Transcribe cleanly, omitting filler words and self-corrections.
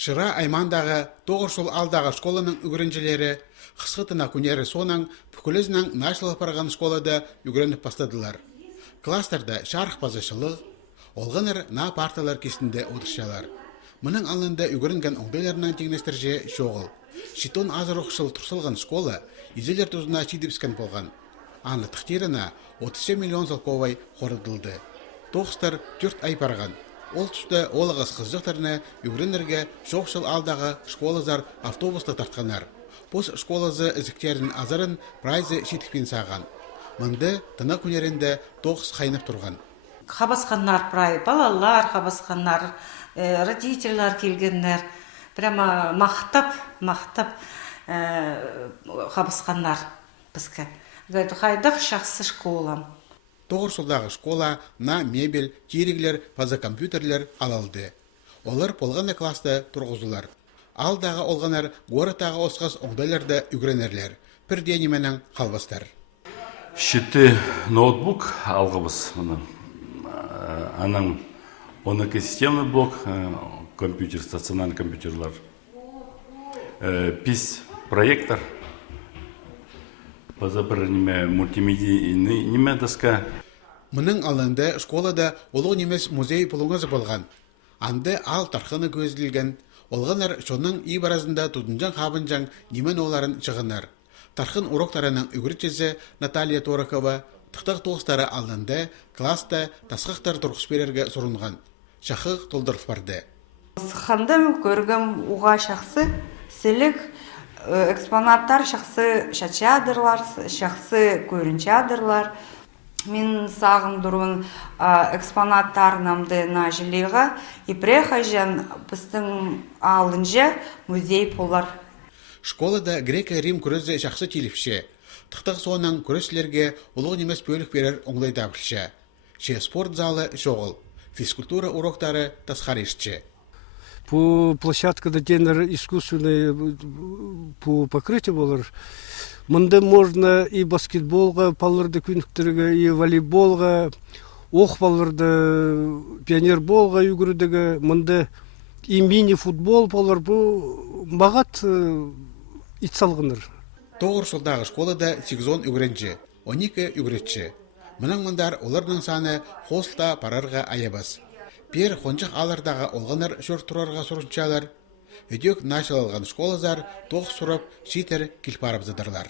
Шыра аймандағы 9 жыл алдағы школаның үгірінжелері қысқытына күнері соның бүкілізінің нашылы парған школада үгірініп бастадылар. Кластерда шарық базышылық, олғаныр на парталар кесінде отыршалар. Мұның алында үгірінген оңдайларынан тегінестерже шоғыл. Шитон азыр оқшыл тұрсылған школа изелер тұзына чидіпскен болған. Анлытықтарына 30 миллион залковай қорыдылды. Тоқстар 4 ай парған. Ол тұсты олығыз қызжықтарына үгірінерге жоқшыл алдағы школазар автобусты тартқанар. Пос школазы ізіктерін азарын прайзы шетікпен саған. Мұнды тына күнерінде тоқс қайнып тұрған. Қабасқаннар прай, балалар қабасқаннар, родительлар келгеннер. Прямо мақтап қабасқаннар бізге. Гайды қайдақ шақсы школам. 9 жылдағы школа на мебель, терегілер, паза компьютерлер алалды. Олар полғаны класты тұрғызылар. Алдағы олғанар горытағы осқас оңдайларды үгіренерлер. Пірде неменің қалбастар. Шетті ноутбук алғыбыз. Аның 12 системный блок, компьютер, стационарный компьютерлар. Пис проектор. Паза бір мультимедийный неме доска. Мұның алында школада олық немес музей пұлыңыз болған. Анды ал тарқыны көзілген. Олғанар шоның үй баразында тұдынжан қабынжан немен оларын шығынар. Тарқын уроктарының үгіртчесі Наталья Торакова тұқтақ тоғыстары алында класста тасқақтар тұрғыс берерге сұрынған. Шақық толдырып барды. Сықандым көргім уға шақсы селік экспонаттар шақсы шачадырлар, шақсы көрінчадырлар. Мен сағындырын экспонаттарнамды на жилеға ипрехажан біздің алынжа музей полар. Школада грека-рим күрізі шақсы теліпше. Тұқтақ соның күріслерге ұлық немес бөлік берер оңлай дабылша. Ше спорт залы жоғыл. Физкультура уроктары тасқарешче. По площадкада тенер искусственный по покрытию болар. Мында можно и баскетболға, палларды күніктерге, и волейболға, оқ палларды, пионерболға үгірдігі, мында и мини-футбол болар. Бұл мағат итсалғыныр. 9 жылдағы школада 8 үгіренші, 12 үгіретші. Мұның мұндар олардың саны қосылта парарға аябас. Пер қонжық алардағы олғанар шөр тұрарға сұрыншалар. Өдек нашыл алған школазар тоқ сұрап шитер келпарып задырлар.